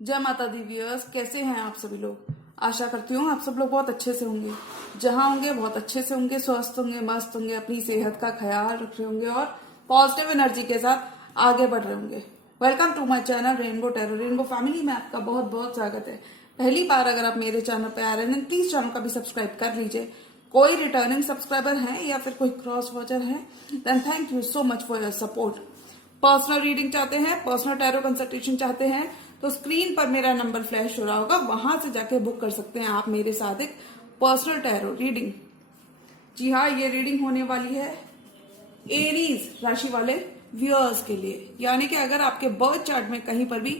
जय माता the viewers, कैसे हैं आप सभी लोग। आशा करती हूँ आप सब लोग बहुत अच्छे से होंगे। जहां होंगे बहुत अच्छे से होंगे, स्वस्थ होंगे, मस्त होंगे, अपनी सेहत का ख्याल रख रहे होंगे और पॉजिटिव एनर्जी के साथ आगे बढ़ रहे होंगे। Welcome to my channel Rainbow Tarot. Rainbow family में आपका बहुत बहुत स्वागत है। पहली बार अगर आप मेरे चैनल पे आ रहे हैं प्लीज चैनल का भी सब्सक्राइब कर लीजिए। कोई रिटर्निंग सब्सक्राइबर है या फिर कोई क्रॉस वॉचर है, then thank you so much for your support. Personal reading चाहते हैं, पर्सनल टैरो कंसल्टेशन चाहते हैं तो स्क्रीन पर मेरा नंबर फ्लैश हो रहा होगा, वहां से जाके बुक कर सकते हैं आप मेरे साथ एक पर्सनल टैरो रीडिंग। जी हाँ, ये रीडिंग होने वाली है एरीज राशि वाले व्यूअर्स के लिए। यानी कि अगर आपके बर्थ चार्ट में कहीं पर भी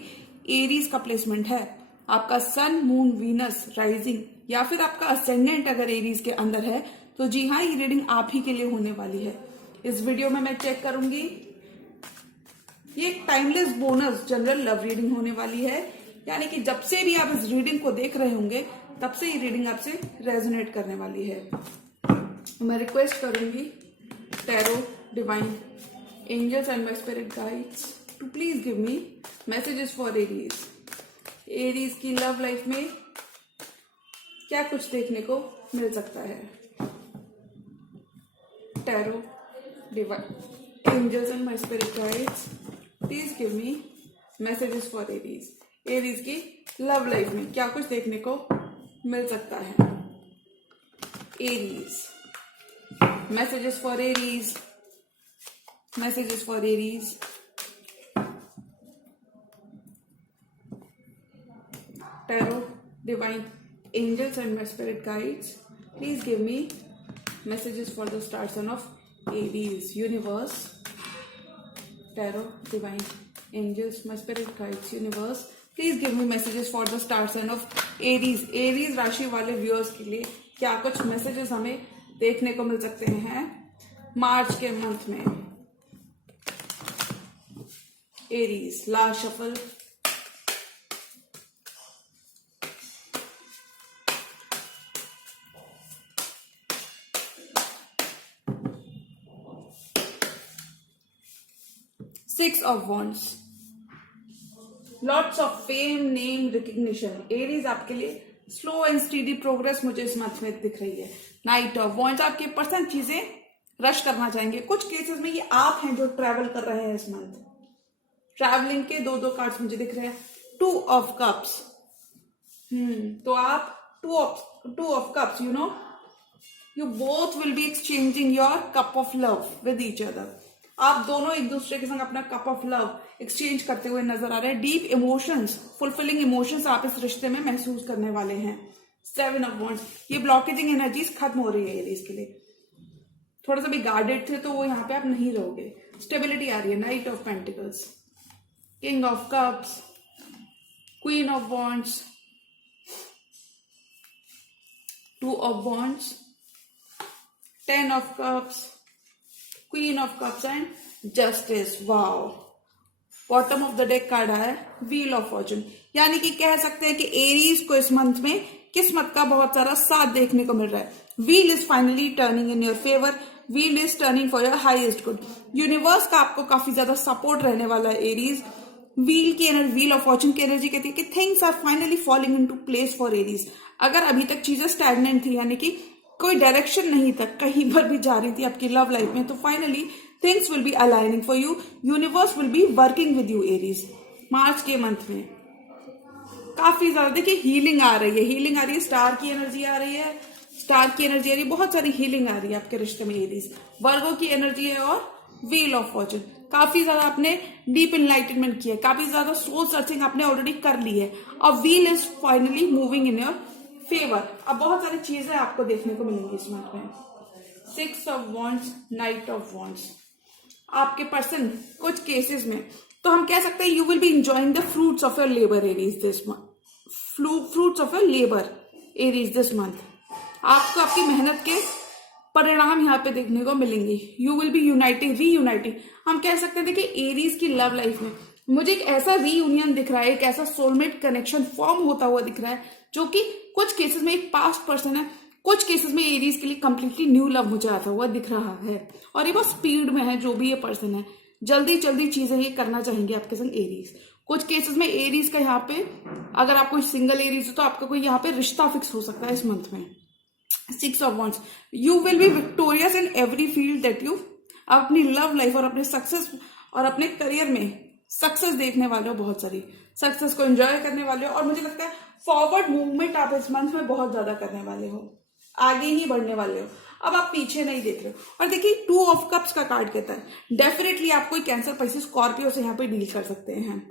एरीज का प्लेसमेंट है, आपका सन, मून, वीनस, राइजिंग या फिर आपका असेंडेंट अगर एरीज के अंदर है, तो जी हाँ, ये रीडिंग आप ही के लिए होने वाली है। इस वीडियो में मैं चेक करूंगी, ये एक timeless bonus general love reading होने वाली है। यानी कि जब से भी आप इस रीडिंग को देख रहे होंगे तब से ये रीडिंग आपसे रेजोनेट करने वाली है। मैं रिक्वेस्ट करूंगी tarot, divine angels and my spirit guides to please give me messages for Aries. Aries की लव लाइफ में क्या कुछ देखने को मिल सकता है। Tarot, divine angels and my spirit guides please give me messages for Aries. Aries की लव लाइफ में क्या कुछ देखने को मिल सकता है। Aries, messages for Aries, messages for Aries. Tarot, divine angels and my spirit guides please give me messages for the star son of Aries. Universe, Tarot, Divine, Angels, my spirit guides, universe, please give me messages for the star sign of Aries. Aries राशि वाले viewers के लिए क्या कुछ messages हमें देखने को मिल सकते हैं मार्च के मंथ में। Aries, last shuffle. Six of Wands, lots of fame, name, recognition. Aries आपके लिए स्लो एंड स्टीडी प्रोग्रेस मुझे इस मंथ में दिख रही है। नाइट ऑफ वॉन्ड्स, आपके पर्सन चीजें रश करना चाहेंगे। कुछ केसेस में ये आप हैं जो ट्रैवल कर रहे हैं इस मंथ। ट्रैवलिंग के दो कार्ड्स मुझे दिख रहे हैं। टू ऑफ कप्स, तो आप two of cups, you both will be exchanging your cup of love with each other. आप दोनों एक दूसरे के संग अपना कप ऑफ लव एक्सचेंज करते हुए नजर आ रहे हैं। डीप इमोशंस, फुलफिलिंग इमोशंस आप इस रिश्ते में महसूस करने वाले हैं। 7 ऑफ वॉन्ड्स, ये ब्लॉकेजिंग एनर्जीज खत्म हो रही है एरीज के लिए। थोड़ा सा भी गार्डेड थे तो वो यहाँ पे आप नहीं रहोगे। स्टेबिलिटी आ रही है। Night of pentacles, king of cups, queen of wands, 2 of wands, 10 of cups, queen of cups and justice. Wow, bottom of the deck card आया व्हील ऑफ फॉर्चून। यानी कि कह सकते हैं कि एरीज को इस मंथ में किस्मत का बहुत सारा साथ देखने को मिल रहा है। Wheel is finally turning in your favour, wheel is turning for your highest good. Universe का आपको काफी ज्यादा सपोर्ट रहने वाला है एरीज। व्हील की एनर्जी, व्हील ऑफ फॉर्चून की एनर्जी कहती है कि things are finally falling into place for Aries. अगर अभी तक चीजें स्टैग्नेंट थी, यानी कि कोई डायरेक्शन नहीं था, कहीं पर भी जा रही थी आपकी लव लाइफ में, तो finally things will be aligning for you. Universe will be working with you Aries. March के मंथ में काफी ज्यादा देखिए हीलिंग आ रही है, हीलिंग आ रही है। स्टार की एनर्जी आ रही है, स्टार की एनर्जी आ रही है, बहुत सारी हीलिंग आ रही है आपके रिश्ते में एरीज। वर्गो की एनर्जी है और व्हील ऑफ फॉर्चून। काफी ज्यादा आपने डीप इनलाइटनमेंट किया है, काफी ज्यादा सोल सर्चिंग आपने ऑलरेडी कर ली है और wheel is finally moving in your favour. अब बहुत सारी चीजें आपको देखने को मिलेंगी इस मंथ में। 6 of wands, night of wands. आपके पर्सन कुछ केसेस में तो हम कह सकते हैं you will B enjoying the fruits of your labour Aries this month. Fruits of your labour Aries this month. आपको आपकी मेहनत के परिणाम यहाँ पे देखने को मिलेंगे। You will B uniting, reuniting. हम कह सकते हैं देखिए एरीज की लव लाइफ में मुझे एक ऐसा रीयूनियन दिख रहा है, एक ऐसा सोलमेट कनेक्शन फॉर्म होता हुआ दिख रहा है, जो कि कुछ केसेस में एक पास्ट पर्सन है, कुछ केसेस में एरीज के लिए कंप्लीटली न्यू लव मुझे आता हुआ दिख रहा है। और ये बहुत स्पीड में है, जो भी ये पर्सन है जल्दी जल्दी चीजें ये करना चाहेंगे आपके संग एरीज। कुछ केसेस में एरीज का यहाँ पे, अगर आप कोई सिंगल एरीज हो तो आपका कोई यहाँ पे रिश्ता फिक्स हो सकता है इस मंथ में। 6 of wands, you will B victorious in every field that you, आप अपनी लव लाइफ और अपने सक्सेस और अपने करियर में सक्सेस देखने वाले हो, बहुत सारी सक्सेस को एंजॉय करने वाले हो। और मुझे लगता है फॉरवर्ड मूवमेंट आप इस मंथ में बहुत ज्यादा करने वाले हो, आगे ही बढ़ने वाले हो, अब आप पीछे नहीं देख रहे हो। और देखिए 2 ऑफ कप्स का कार्ड कहता है डेफिनेटली आप कोई कैंसर, पाइसेस, स्कॉर्पियो से यहाँ पे डील कर सकते हैं,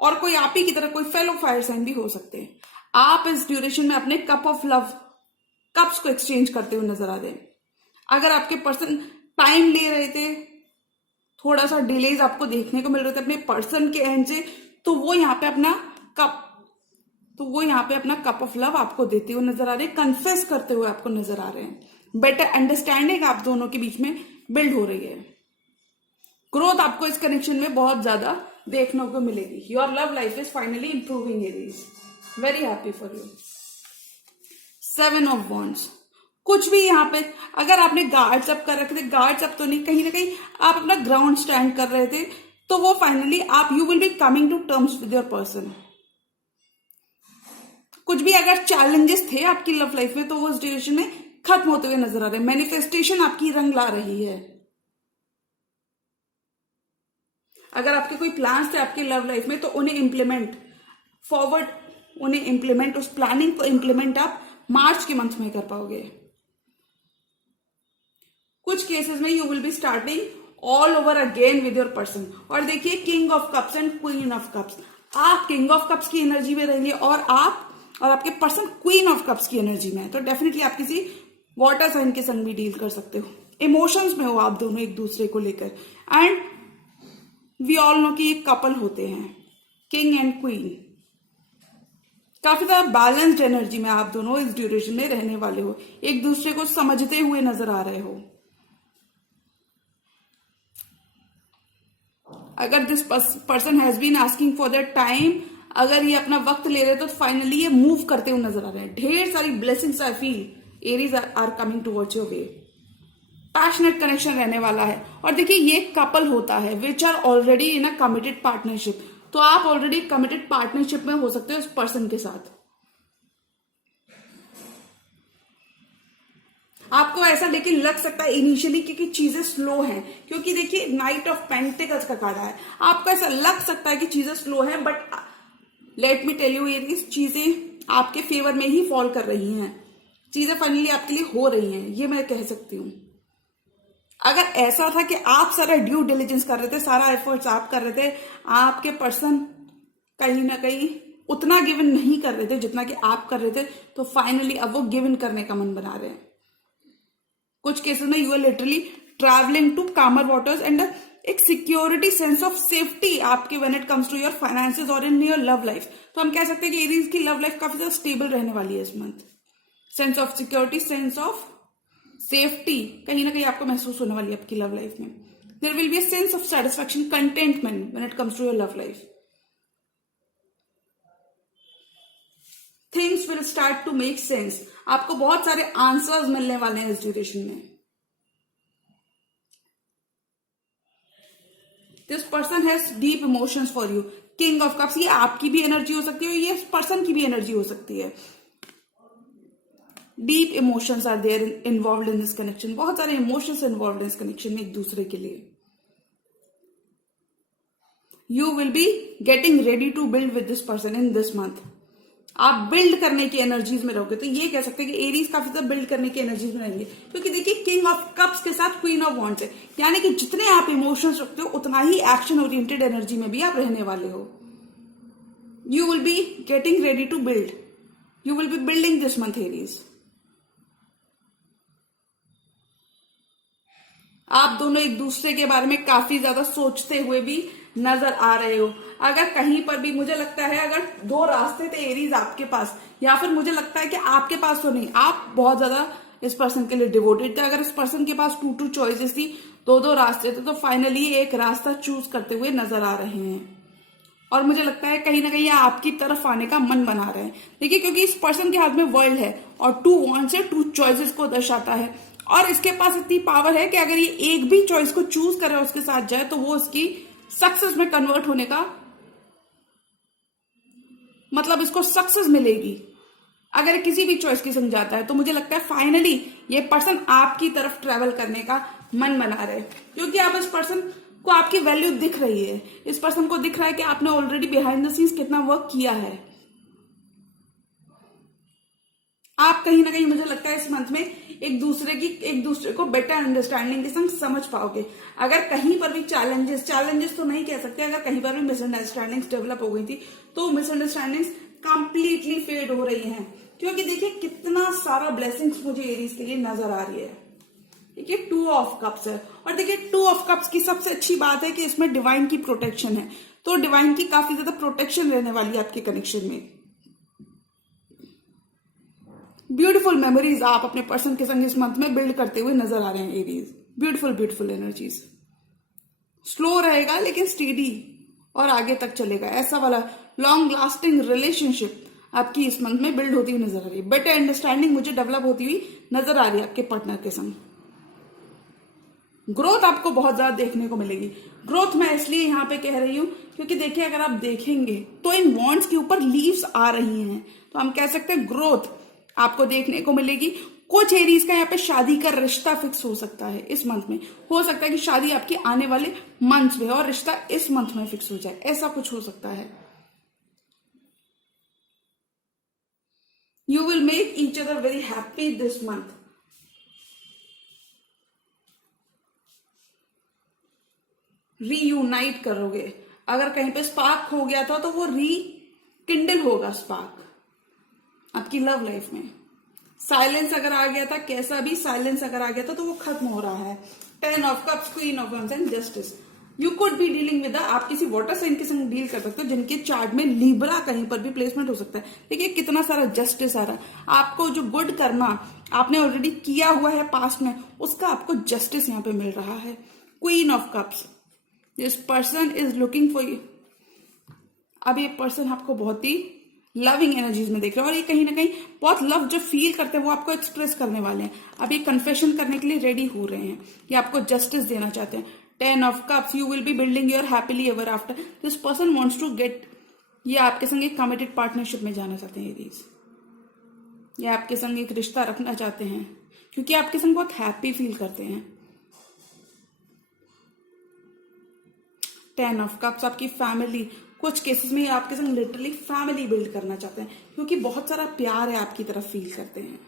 और कोई आप ही की तरह कोई फेलो फायर साइन भी हो सकते हैं। आप इस ड्यूरेशन में अपने कप ऑफ लव कप्स को एक्सचेंज करते हुए नजर आ रहे हैं। अगर आपके पर्सन टाइम ले रहे थे, थोड़ा सा डिलेज आपको देखने को मिल रहे थे अपने पर्सन के एंड से, तो वो यहाँ पे अपना कप ऑफ लव आपको देते हुए नजर आ रहे हैं, कन्फेस करते हुए आपको नजर आ रहे हैं। बेटर अंडरस्टैंडिंग आप दोनों के बीच में बिल्ड हो रही है। ग्रोथ आपको इस कनेक्शन में बहुत ज्यादा देखने को मिलेगी। Your love life is finally improving Aries, very happy for you. 7 of wands, कुछ भी यहाँ पे अगर आपने गार्ड्स अप कर रखे थे, गार्ड्स अप तो नहीं, कहीं ना कहीं आप अपना ग्राउंड स्टैंड कर रहे थे, तो वो फाइनली आप you will be coming to terms with your person. कुछ भी अगर चैलेंजेस थे आपकी लव लाइफ में तो वो इस ड्यूरेशन में खत्म होते हुए नजर आ रहे हैं। मैनिफेस्टेशन आपकी रंग ला रही है। अगर आपके कोई प्लान्स थे आपकी लव लाइफ में तो उन्हें इम्प्लीमेंट उस प्लानिंग को इम्प्लीमेंट आप मार्च के मंथ में कर पाओगे। कुछ केसेस में you will be starting all over again with your person. और देखिए king of cups and queen of cups, आप किंग ऑफ कप्स की एनर्जी में रहेंगे और आपके पर्सन क्वीन ऑफ कप्स की एनर्जी में है, तो डेफिनेटली आप किसी वाटर साइन के संग भी डील कर सकते हो। इमोशंस में हो आप दोनों एक दूसरे को लेकर, एंड वी ऑल नो कि ये कपल होते हैं, किंग एंड क्वीन। काफी ज्यादा बैलेंस्ड एनर्जी में आप दोनों इस ड्यूरेशन में रहने वाले हो, एक दूसरे को समझते हुए नजर आ रहे हो। अगर this person has been asking for that time, अगर ये अपना वक्त ले रहे तो फाइनली ये मूव करते हुए नजर आ रहे हैं। ढेर सारी blessings I feel Aries are coming towards your way. Passionate connection रहने वाला है। और देखिए ये कपल होता है which are already in a committed partnership, तो आप ऑलरेडी कमिटेड पार्टनरशिप में हो सकते हो इस पर्सन के साथ। आपको ऐसा लेकिन लग सकता है इनिशियली क्योंकि चीजें स्लो हैं, क्योंकि देखिए नाइट ऑफ पेंटिकल्स का कार्ड है, आपको ऐसा लग सकता है कि चीजें स्लो हैं, but let me tell you ये चीजें आपके फेवर में ही फॉल कर रही हैं। चीजें फाइनली आपके लिए हो रही हैं, ये मैं कह सकती हूं। अगर ऐसा था कि आप सारा ड्यू डिलिजेंस कर रहे थे, सारा एफर्ट्स आप कर रहे थे, आपके पर्सन कहीं ना कहीं उतना गिवन नहीं कर रहे थे जितना कि आप कर रहे थे, तो फाइनली अब वो गिवन करने का मन बना रहे हैं। कुछ केसेस में you are literally travelling to calmer waters and एक सिक्योरिटी सेंस ऑफ सेफ्टी आपके when it comes to your finances और इन योर लव लाइफ। तो हम कह सकते हैं कि एरीज की लव लाइफ काफी ज्यादा स्टेबल रहने वाली है इस month. Sense of security, sense of safety कहीं ना कहीं आपको महसूस होने वाली है आपकी लव लाइफ में। There will be a sense of satisfaction, contentment when it comes to your love life. Things will start to make sense, आपको बहुत सारे आंसर्स मिलने वाले हैं इस ड्यूरेशन में। This person has deep emotions for you. King of cups, ये आपकी भी एनर्जी हो सकती है, ये पर्सन की भी एनर्जी हो सकती है। Deep emotions are there involved in this connection, बहुत सारे इमोशंस इन्वॉल्व्ड इन इस कनेक्शन में एक दूसरे के लिए। You will be getting ready to build with this person in this month. आप बिल्ड करने की एनर्जीज में रहोगे, तो ये कह सकते हैं कि एरीज काफी ज्यादा बिल्ड करने की एनर्जीज में रहेंगे, क्योंकि देखिए किंग ऑफ कप्स के साथ क्वीन ऑफ वॉन्ड्स है, यानी कि जितने आप इमोशंस रखते हो उतना ही एक्शन ओरिएंटेड एनर्जी में भी आप रहने वाले हो। You will be getting ready to build, you will be building this month Aries. आप दोनों एक दूसरे के बारे में काफी ज्यादा सोचते हुए भी नजर आ रहे हो। अगर कहीं पर भी मुझे लगता है अगर 2 रास्ते थे एरीज आपके पास, या फिर मुझे लगता है कि आपके पास तो नहीं, आप बहुत ज्यादा इस पर्सन के लिए डिवोटेड थे। अगर इस पर्सन के पास 2 चॉइसेस थी, 2 रास्ते थे, तो फाइनली एक रास्ता चूज करते हुए नजर आ रहे हैं। और मुझे लगता है कहीं ना कहीं आपकी तरफ आने का मन बना रहे हैं। देखिए क्योंकि इस पर्सन के हाथ में वर्ल्ड है और 2 वॉन्ड्स है, 2 चॉइसेस को दर्शाता है, और इसके पास इतनी पावर है कि अगर ये एक भी चॉइस को चूज करे उसके साथ जाए तो वो उसकी सक्सेस में कन्वर्ट होने का मतलब इसको सक्सेस मिलेगी। अगर किसी भी चॉइस की संग जाता है तो मुझे लगता है फाइनली ये पर्सन आपकी तरफ ट्रेवल करने का मन बना रहे, क्योंकि आप इस पर्सन को आपकी वैल्यू दिख रही है। इस पर्सन को दिख रहा है कि आपने ऑलरेडी बिहाइंड द सीन्स कितना वर्क किया है। आप कहीं ना कहीं मुझे लगता है इस मंथ में एक दूसरे को बेटर अंडरस्टैंडिंग के संग समझ पाओगे। अगर कहीं पर भी चैलेंजेस तो नहीं कह सकते, अगर कहीं पर भी मिसअंडरस्टैंडिंग्स डेवलप हो गई थी तो मिसअंडरस्टैंडिंग्स कंप्लीटली फेड हो रही हैं, क्योंकि देखिए कितना सारा ब्लेसिंग्स मुझे एरीज के लिए नजर आ रही है। देखिए 2 ऑफ कप्स है, और देखिए 2 ऑफ कप्स की सबसे अच्छी बात है कि इसमें डिवाइन की प्रोटेक्शन है, तो डिवाइन की काफी ज्यादा प्रोटेक्शन रहने वाली है आपके कनेक्शन में। ब्यूटीफुल मेमोरीज आप अपने पर्सन के संग इस मंथ में बिल्ड करते हुए नजर आ रहे हैं एरीज। Beautiful energies. स्लो रहेगा लेकिन स्टेडी और आगे तक चलेगा, ऐसा वाला लॉन्ग लास्टिंग रिलेशनशिप आपकी इस मंथ में बिल्ड होती हुई नजर आ रही है। बेटर अंडरस्टैंडिंग मुझे डेवलप होती हुई नजर आ रही है आपके पार्टनर के संग। ग्रोथ आपको बहुत ज्यादा देखने को मिलेगी। ग्रोथ मैं इसलिए यहां पे कह रही हूं क्योंकि देखिए अगर आप देखेंगे तो इन वॉन्ड्स के ऊपर लीव्स आ रही हैं, तो हम कह सकते हैं ग्रोथ आपको देखने को मिलेगी। कुछ एरीज का यहाँ पे शादी का रिश्ता फिक्स हो सकता है इस मंथ में। हो सकता है कि शादी आपकी आने वाले मंथ में और रिश्ता इस मंथ में फिक्स हो जाए, ऐसा कुछ हो सकता है। You will make each other very happy this month. Reunite करोगे। अगर कहीं पे स्पार्क हो गया था तो वो रीकिंडल होगा स्पार्क आपकी लव लाइफ में। साइलेंस अगर आ गया था, कैसा भी साइलेंस अगर आ गया था तो वो खत्म हो रहा है। 10 of cups, queen of wands and justice. You could be dealing with आप किसी वाटर साइन के संग डील कर सकते हो जिनके चार्ट में लिब्रा कहीं पर भी प्लेसमेंट हो सकता है। देखिए कितना सारा जस्टिस आ रहा है। आपको जो गुड करना आपने ऑलरेडी किया हुआ है पास्ट में, उसका आपको जस्टिस यहाँ पे मिल रहा है। Queen of cups, this person is looking for you. अब ये पर्सन आपको बहुत ही लविंग एनर्जीज में देख रहे हैं, और ये कहीं ना कहीं बहुत लव जो फील करते हैं वो आपको एक्सप्रेस करने वाले हैं। अब ये कन्फेशन करने के लिए रेडी हो रहे हैं, ये आपको जस्टिस देना चाहते हैं। 10 of cups, you will be building your happily ever after. This person wants to get, ये आपके संग एक कमिटेड पार्टनरशिप में जाना चाहते हैं एरीज। ये आपके संग एक रिश्ता रखना चाहते हैं क्योंकि आपके संग बहुत हैप्पी फील करते हैं। 10 ऑफ कप्स, आपकी फैमिली, कुछ केसेस में आपके संग लिटरली फैमिली बिल्ड करना चाहते हैं क्योंकि बहुत सारा प्यार है आपकी तरफ फील करते हैं।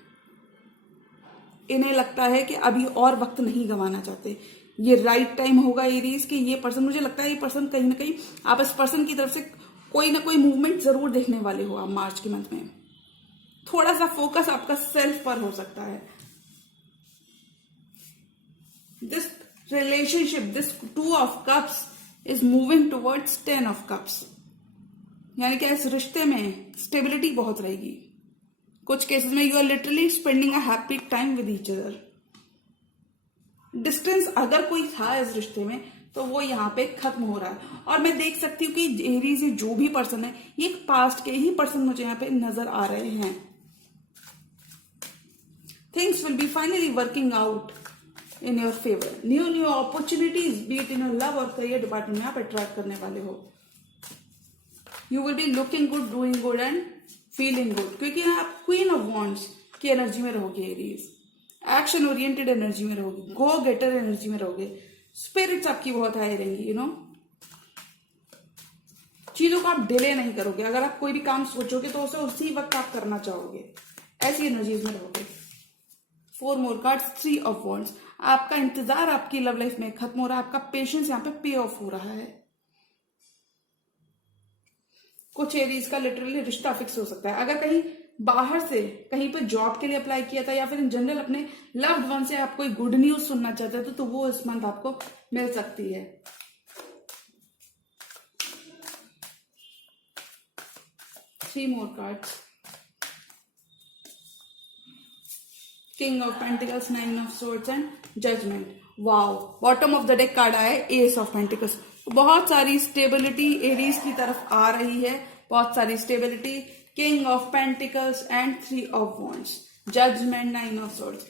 इन्हें लगता है कि अभी और वक्त नहीं गंवाना चाहते। ये राइट टाइम होगा एरीज कि ये पर्सन, मुझे लगता है ये पर्सन कहीं ना कहीं आप इस पर्सन की तरफ से कोई ना कोई मूवमेंट जरूर देखने वाले हो आप मार्च के मंथ में। थोड़ा सा फोकस आपका सेल्फ पर हो सकता है। This relationship, this 2 of cups is moving towards 10 of cups, यानी कि इस रिश्ते में स्टेबिलिटी बहुत रहेगी। कुछ केसेस में you are literally spending a happy time with each other. Distance अगर कोई था इस रिश्ते में तो वो यहाँ पे खत्म हो रहा है, और मैं देख सकती हूँ कि एरीज ये जो भी पर्सन है ये एक पास्ट के ही पर्सन मुझे यहाँ पे नजर आ रहे हैं। Things will B finally working out in your favour. New opportunities, B it in your love और करियर डिपार्टमेंट में आप अट्रैक्ट करने वाले हो। You will be looking good, doing good and feeling good, क्योंकि आप क्वीन ऑफ वॉन्ड्स की energy में रहोगे एरीज। एक्शन ओरिएंटेड एनर्जी में रहोगे, गो गेटर एनर्जी में रहोगे। स्पिरिट्स आपकी बहुत हाई रहेंगी, यू नो। चीजों को आप डिले नहीं करोगे। अगर आप कोई भी काम सोचोगे तो उसे उसी वक्त आप करना चाहोगे, ऐसी एनर्जीज में रहोगे। 4 मोर कार्ड्स, 3 ऑफ वॉन्ड्स। आपका इंतजार आपकी लव लाइफ में खत्म हो रहा है, आपका पेशेंस यहाँ पे पे ऑफ हो रहा है। कुछ एरीज का लिटरली रिश्ता फिक्स हो सकता है। अगर कहीं बाहर से कहीं पे जॉब के लिए अप्लाई किया था या फिर इन जनरल अपने लव्ड वन से आप कोई गुड न्यूज सुनना चाहते थे तो वो इस मंथ आपको मिल सकती है। Three more cards, king of pentacles, 9 of swords and judgement. Wow, bottom of the deck card आया है एस ऑफ पेंटिकल्स। बहुत सारी स्टेबिलिटी एरीज की तरफ आ रही है, बहुत सारी stability. King of pentacles and 3 of wands, judgement, 9 of swords.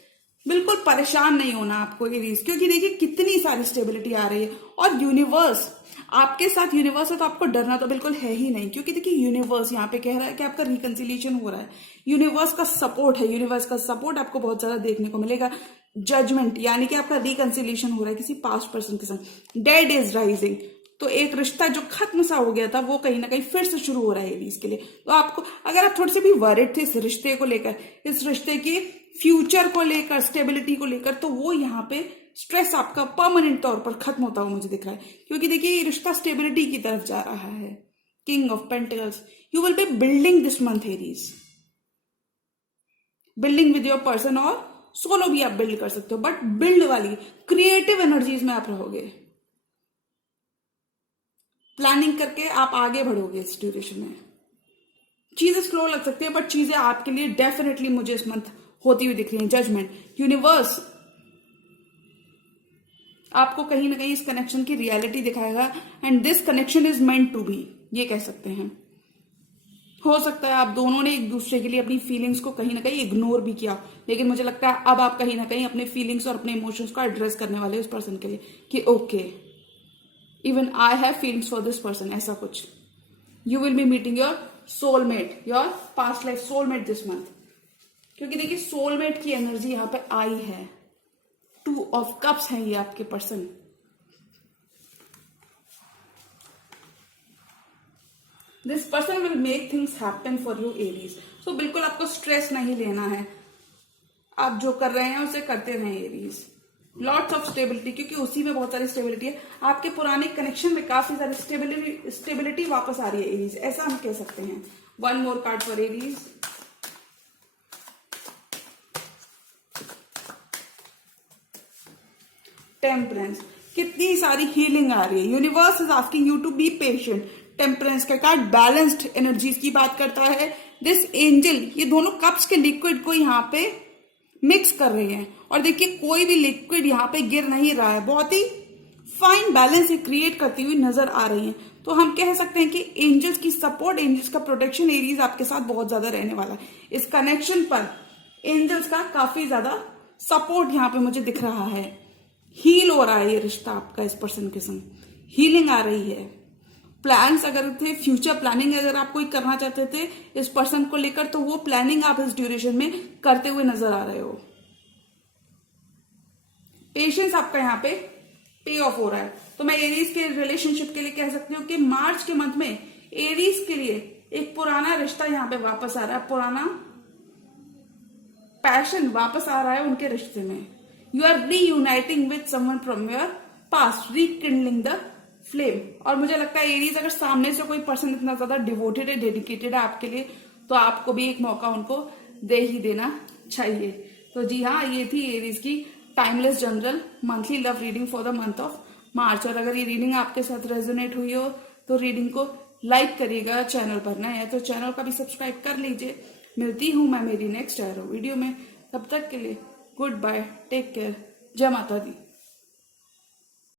बिल्कुल परेशान नहीं होना आपको एरीज, क्योंकि देखिए कितनी सारी स्टेबिलिटी आ रही है और यूनिवर्स आपके साथ यूनिवर्स है तो आपको डरना तो बिल्कुल है ही नहीं, क्योंकि देखिए यूनिवर्स यहाँ पे कह रहा है कि आपका रिकंसिलिएशन हो रहा है, यूनिवर्स का सपोर्ट है, यूनिवर्स का सपोर्ट आपको बहुत ज्यादा देखने को मिलेगा। जजमेंट यानी कि आपका रिकंसिलिएशन हो रहा है किसी पास्ट पर्सन के साथ। डेड इज राइजिंग, तो एक रिश्ता जो खत्म सा हो गया था वो कहीं ना कहीं फिर से शुरू हो रहा है एरीज के लिए। तो आपको अगर आप थोड़े से भी वरिड थे इस रिश्ते को लेकर, इस रिश्ते के फ्यूचर को लेकर, स्टेबिलिटी को लेकर, तो वो यहाँ पे स्ट्रेस आपका परमानेंट तौर पर खत्म होता हुआ मुझे दिख रहा है, क्योंकि देखिए ये रिश्ता स्टेबिलिटी की तरफ जा रहा है। King of pentacles, you will be building this month Aries, building with your person, और सोलो भी आप बिल्ड कर सकते हो, बट बिल्ड वाली क्रिएटिव एनर्जीज में आप रहोगे। प्लानिंग करके आप आगे बढ़ोगे इस ड्यूरेशन में। चीजें स्लो लग सकती है बट चीजें आपके लिए डेफिनेटली मुझे इस मंथ होती हुई दिख रही है। जजमेंट, यूनिवर्स आपको कहीं ना कहीं इस कनेक्शन की रियलिटी दिखाएगा, and this connection is meant to be, ये कह सकते हैं। हो सकता है आप दोनों ने एक दूसरे के लिए अपनी फीलिंग्स को कहीं ना कहीं इग्नोर भी किया, लेकिन मुझे लगता है अब आप कहीं ना कहीं अपने फीलिंग्स और अपने इमोशंस को एड्रेस करने वाले उस पर्सन के लिए कि okay, even I have feelings for this person, ऐसा कुछ। You will B meeting your soulmate, your past life soulmate this month, क्योंकि देखिए सोलमेट की एनर्जी यहां पे आई है। 2 ऑफ कप्स है ये आपके person. This person will make things happen for you Aries. So बिल्कुल आपको स्ट्रेस नहीं लेना है, आप जो कर रहे हैं उसे करते रहें एरीज। लॉट्स ऑफ स्टेबिलिटी, क्योंकि उसी में बहुत सारी स्टेबिलिटी है। आपके पुराने कनेक्शन में काफी सारी स्टेबिलिटी वापस आ रही है एरीज, ऐसा हम कह सकते हैं। 1 more card for Aries. Temperance, कितनी सारी हीलिंग आ रही है। Universe is asking you to be patient. Temperance का कार्ड बैलेंस्ड एनर्जीज की बात करता है। दिस एंजल ये दोनों कप्स के लिक्विड को यहाँ पे मिक्स कर रहे हैं, और देखिए कोई भी लिक्विड यहाँ पे गिर नहीं रहा है, बहुत ही फाइन बैलेंस ये क्रिएट करती हुई नजर आ रही है। तो हम कह सकते हैं कि एंजल्स की सपोर्ट, एंजल्स का प्रोटेक्शन एरीज आपके साथ बहुत ज्यादा रहने वाला है। इस कनेक्शन पर एंजल्स का काफी ज्यादा सपोर्ट यहाँ पे मुझे दिख रहा है। हील हो रहा है ये रिश्ता आपका इस पर्सन के संग, हीलिंग आ रही है। प्लान्स अगर थे, फ्यूचर प्लानिंग अगर आप कोई करना चाहते थे इस पर्सन को लेकर, तो वो प्लानिंग आप इस ड्यूरेशन में करते हुए नजर आ रहे हो। पेशेंस आपका यहाँ पे पे ऑफ हो रहा है। तो मैं एरीज के रिलेशनशिप के लिए कह सकती हूँ कि मार्च के मंथ में एरीज के लिए एक पुराना रिश्ता यहाँ पे वापस आ रहा है, पुराना पैशन वापस आ रहा है उनके रिश्ते में। You are reuniting with someone from your past, rekindling the flame. और मुझे लगता है एरीज अगर सामने से कोई पर्सन इतना ज्यादा डिवोटेड है, डेडिकेटेड है आपके लिए, तो आपको भी एक मौका उनको दे ही देना चाहिए। तो जी हाँ, ये थी एरीज की timeless general monthly love reading for the month of March. और अगर ये रीडिंग आपके साथ रेजोनेट हुई हो तो रीडिंग को लाइक करिएगा, चैनल पर नए है तो चैनल का भी सब्सक्राइब कर लीजिए। मिलती हूं मैं मेरी नेक्स्ट एरो वीडियो में, तब तक के लिए गुड बाय, टेक केयर, जय माता दी।